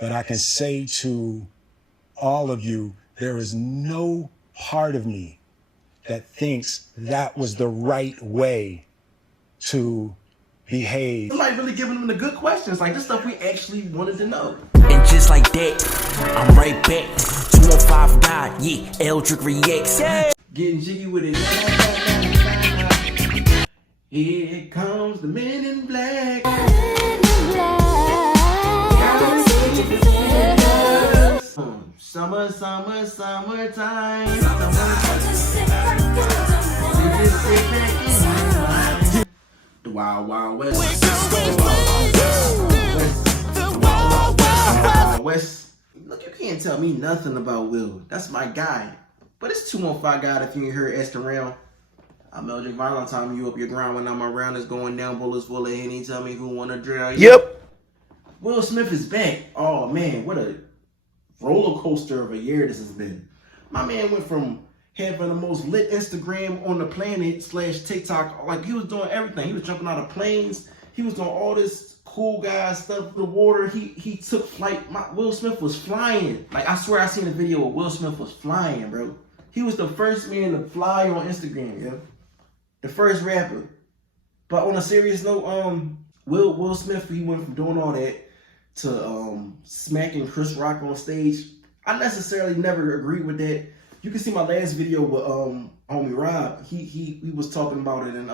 but I can say to all of you, there is no part of me that thinks that was the right way to behave. Somebody really giving them the good questions, like this stuff we actually wanted to know. And just like that, I'm right back. 215 God, yeah, Eldric reacts. Yeah. Getting jiggy with it. Here comes the men in black. Summer, summer, summertime. The Wild Wild West. Wild West. Look, you can't tell me nothing about Will. That's my guy. But it's 215 God if you ain't heard asking around. I'm Eldric Valentine. You up your ground when I'm around. It's going down. Bullets full of Henny. Tell me who wanna drown. Yep. Will Smith is back. Oh man, what a roller coaster of a year this has been. My man went from having the most lit Instagram on the planet / TikTok. Like, he was doing everything. He was jumping out of planes. He was doing all this cool guy stuff in the water. He took flight. Will Smith was flying. Like, I swear I seen a video where Will Smith was flying, bro. He was the first man to fly on Instagram, yo. The first rapper. But on a serious note, Will Smith, he went from doing all that to smacking Chris Rock on stage. I necessarily never agreed with that. You can see my last video with homie Rob. He was talking about it, and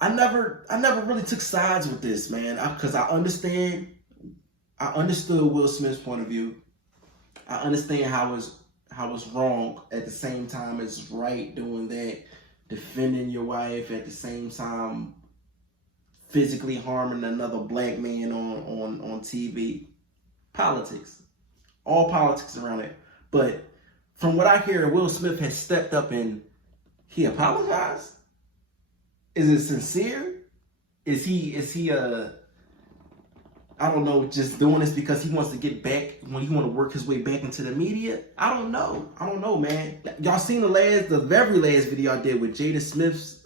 I never really took sides with this, man, because I understood Will Smith's point of view. I understand how it's wrong at the same time it's right doing that, defending your wife at the same time physically harming another black man on TV. Politics. All politics around it. But from what I hear, Will Smith has stepped up and he apologized? Is it sincere? Is he I don't know, just doing this because he wants to get back, when he want to work his way back into the media? I don't know, man. Y'all seen the very last video I did with Jada Smith's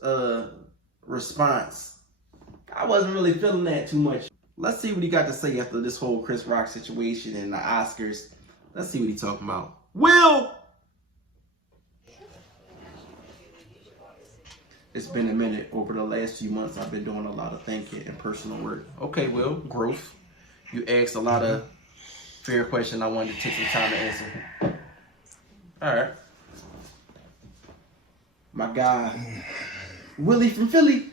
response. I wasn't really feeling that too much. Let's see what he got to say after this whole Chris Rock situation and the Oscars. Let's see what he's talking about. Will! It's been a minute. Over the last few months, I've been doing a lot of thinking and personal work. Okay, Will, growth. You asked a lot of fair questions I wanted to take some time to answer. All right. My guy, Willie from Philly.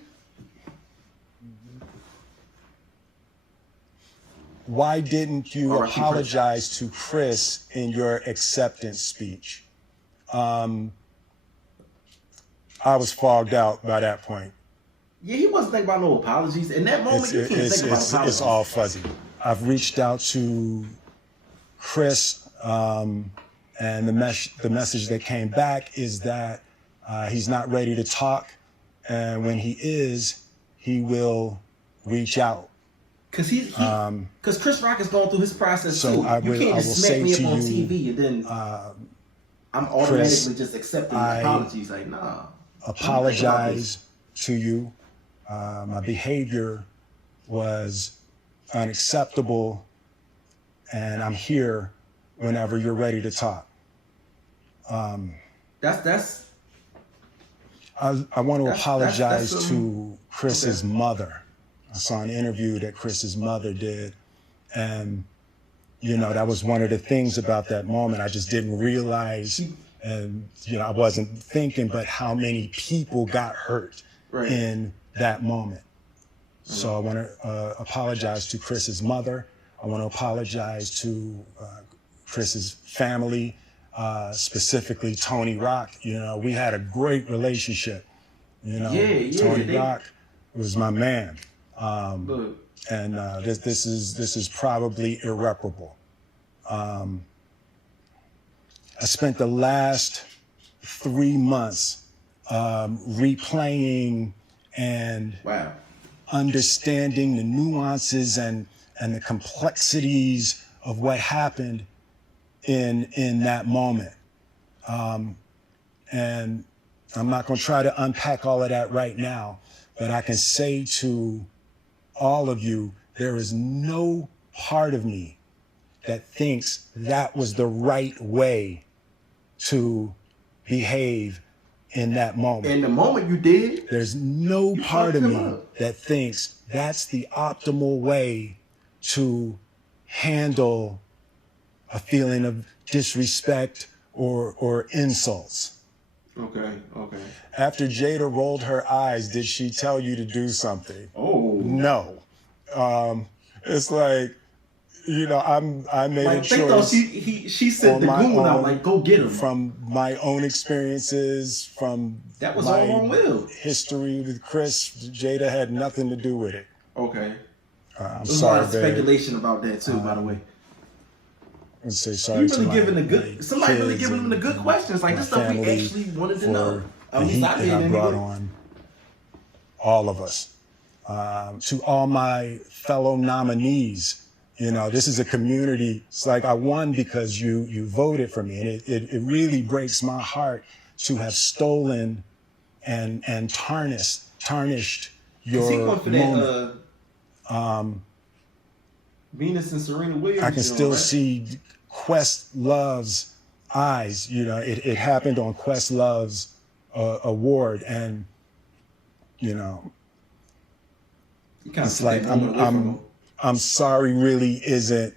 Why didn't you apologize to Chris in your acceptance speech? I was fogged out by that point. Yeah, he wasn't thinking about no apologies. In that moment, you can't think about apologies. It's all fuzzy. I've reached out to Chris, and the message that came back is that he's not ready to talk, and when he is, he will reach out. Because Chris Rock is going through his process so too. You can't just smack me up on TV and then I'm automatically just accepting the apologies. Like, nah. Apologize to you. My behavior was unacceptable, and I'm here whenever you're ready to talk. I want to apologize to Chris's mother. I saw an interview that Chris's mother did, and that was one of the things about that moment. I just didn't realize, and I wasn't thinking, but how many people got hurt in that moment. So I want to apologize to Chris's mother. I want to apologize to Chris's family, specifically Tony Rock. We had a great relationship. Tony Rock was my man. And this is probably irreparable. I spent the last 3 months replaying and understanding the nuances and the complexities of what happened in that moment. And I'm not going to try to unpack all of that right now, but I can say to all of you, there is no part of me that thinks that was the right way to behave in that moment. In the moment you did, There's no you part of fucked me him up. that thinks that's the optimal way to handle a feeling of disrespect or insults. Okay. After Jada rolled her eyes, did she tell you to do something? Oh. No. It's like, you know, I made Like, a think though, choice. she sent the goon out, like, go get him. From my own experiences, from That was my all on Will. history with Chris. Jada had nothing to do with it. Okay. I'm There's sorry, a lot of speculation about that too, by the way. I'd say sorry You to really my, giving the my good. Somebody really kids giving them the good and questions, like my this stuff we family actually wanted to for know. the At least heat I that did I brought anyway. on all of us. To all my fellow nominees, you know, this is a community. It's like I won because you voted for me, and it really breaks my heart to have stolen and tarnished your Is he going for moment. that? Venus and Serena Williams. I can still see Questlove's eyes. You know, it happened on Questlove's award, and you know, it's like I'm sorry really isn't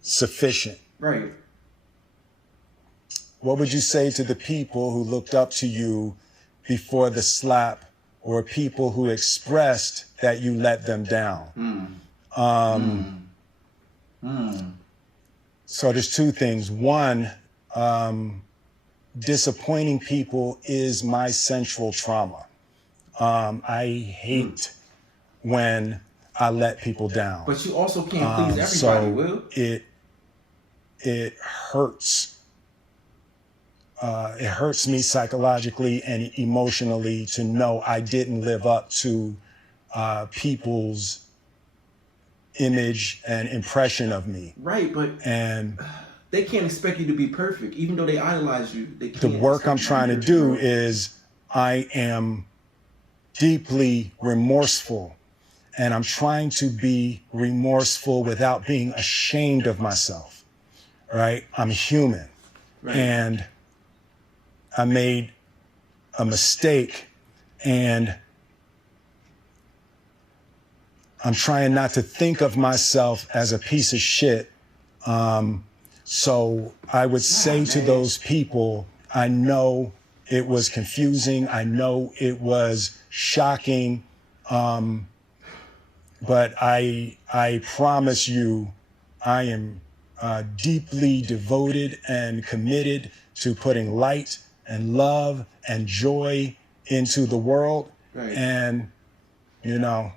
sufficient. Right. What would you say to the people who looked up to you before the slap, or people who expressed that you let them down? So there's two things. One, disappointing people is my central trauma. I hate when I let people down. But you also can't please everybody, Will. It hurts. It hurts me psychologically and emotionally to know I didn't live up to people's image and impression of me. Right, but And they can't expect you to be perfect, even though they idolize you. They can't the work I'm expect you trying to be do perfect. is I am deeply remorseful, and I'm trying to be remorseful without being ashamed of myself, right? I'm human. Right. And I made a mistake, and I'm trying not to think of myself as a piece of shit. So I would say to those people, I know it was confusing. I know it was shocking. But I promise you, I am deeply devoted and committed to putting light and love and joy into the world. Right. And, you know,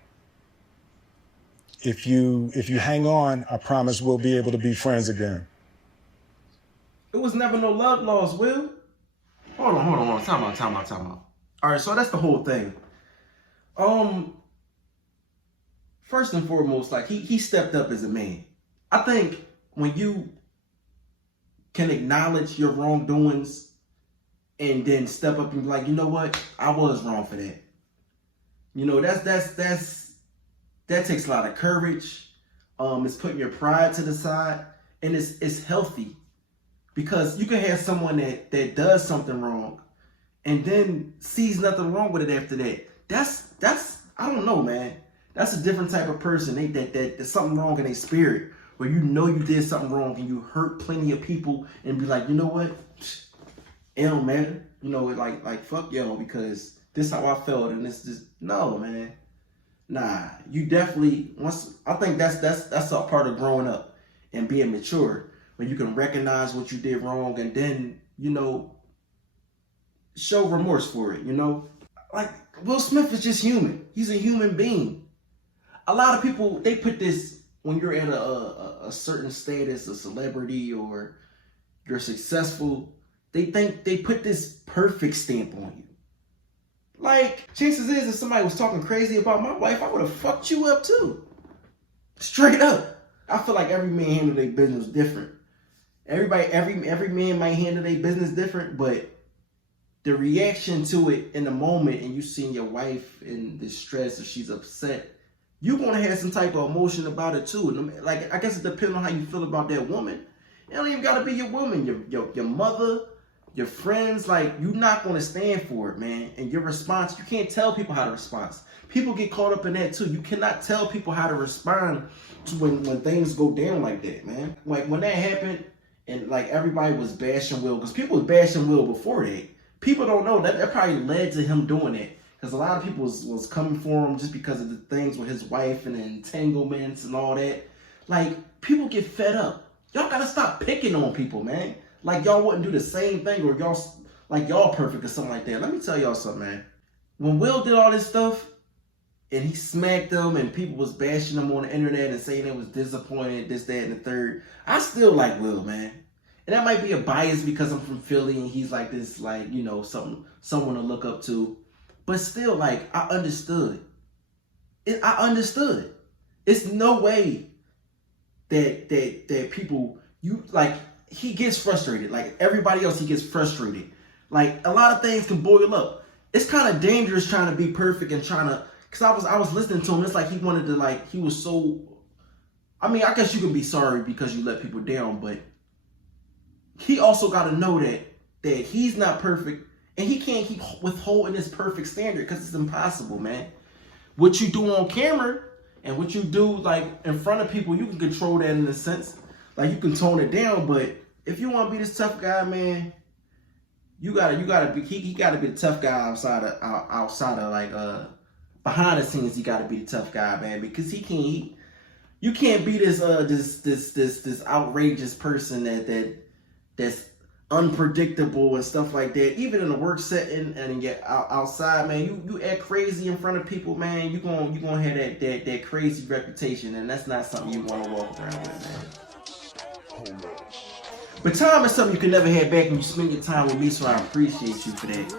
if you hang on, I promise we'll be able to be friends again. It was never no love lost, Will. Hold on. Time out. All right, so that's the whole thing. First and foremost, like he stepped up as a man. I think when you can acknowledge your wrongdoings and then step up and be like, you know what, I was wrong for that. You know, that takes a lot of courage. It's putting your pride to the side, and it's healthy, because you can have someone that does something wrong and then sees nothing wrong with it after that. That's I don't know, man. That's a different type of person. That there's something wrong in their spirit, where you know you did something wrong and you hurt plenty of people, and be like, you know what, it don't matter. You know, like fuck y'all, because this how I felt, and this just no, man. Nah, you definitely I think that's a part of growing up and being mature, when you can recognize what you did wrong and then, you know, show remorse for it. You know, like Will Smith is just human. He's a human being. A lot of people, they put this, when you're at a certain status, a celebrity, or you're successful, they think they put this perfect stamp on you. Like, chances is, if somebody was talking crazy about my wife, I would have fucked you up too. Straight up. I feel like every man handle their business different. Every man might handle their business different, but the reaction to it in the moment, and you seeing your wife in distress or she's upset, you're gonna have some type of emotion about it too. And like, I guess it depends on how you feel about that woman. It don't even gotta be your woman, your mother, your friends. Like, you're not gonna stand for it, man. And your response, you can't tell people how to respond. People get caught up in that too. You cannot tell people how to respond to when things go down like that, man. Like, when that happened and like everybody was bashing Will, because people was bashing Will before that. People don't know that probably led to him doing it. Because a lot of people was coming for him just because of the things with his wife and the entanglements and all that. Like, people get fed up. Y'all gotta stop picking on people, man. Like, y'all wouldn't do the same thing, or y'all perfect or something like that. Let me tell y'all something, man. When Will did all this stuff and he smacked them and people was bashing him on the internet and saying it was disappointed, this, that, and the third, I still like Will, man. And that might be a bias because I'm from Philly and he's like this, like, you know, someone to look up to. But still, like, I understood. I understood. It's no way that people, he gets frustrated. Like everybody else, he gets frustrated. Like, a lot of things can boil up. It's kind of dangerous trying to be perfect and trying to, because I was listening to him. It's like he wanted to, like, he was so, I mean, I guess you can be sorry because you let people down, but he also got to know that he's not perfect. And he can't keep withholding his perfect standard because it's impossible, man. What you do on camera and what you do, like, in front of people, you can control that in a sense. Like, you can tone it down, but if you want to be this tough guy, man, you gotta be. He gotta be the tough guy outside of like behind the scenes. He gotta be the tough guy, man, because you can't be this outrageous person that's unpredictable and stuff like that. Even in a work setting and get outside, man, you act crazy in front of people, man. You gonna have that crazy reputation, and that's not something you want to walk around with, man. But time is something you can never have back when you spend your time with me, so I appreciate you for that.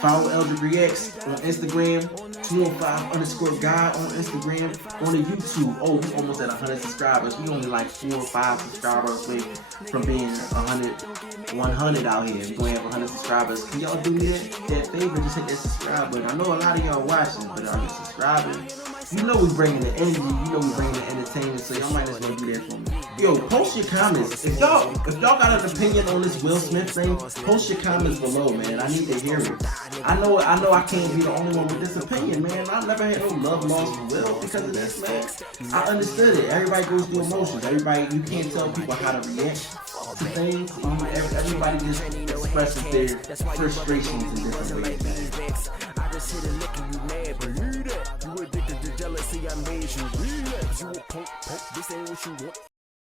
Follow Eldric Reacts on Instagram, 205_guy on Instagram, on the YouTube. Oh, we almost at 100 subscribers. We only like 4 or 5 subscribers away from being 100 out here. We're going to have 100 subscribers. Can y'all do me that favor? Just hit that subscribe button. I know a lot of y'all watching, but are you subscribing? You know we bringing the energy. You know we bringing the entertainment, so y'all might as well do that for me. Yo, post your comments. If y'all got an opinion on this Will Smith thing, post your comments below, man. I need to hear it. I know I can't be the only one with this opinion, man. I've never had no love lost for Will because of this, man. I understood it. Everybody goes through emotions. You can't tell people how to react to things. Everybody just expresses their frustrations in different ways, man. I just hit a lick and you mad, but you addicted to jealousy. I made you relax. You a poke, this ain't what you want.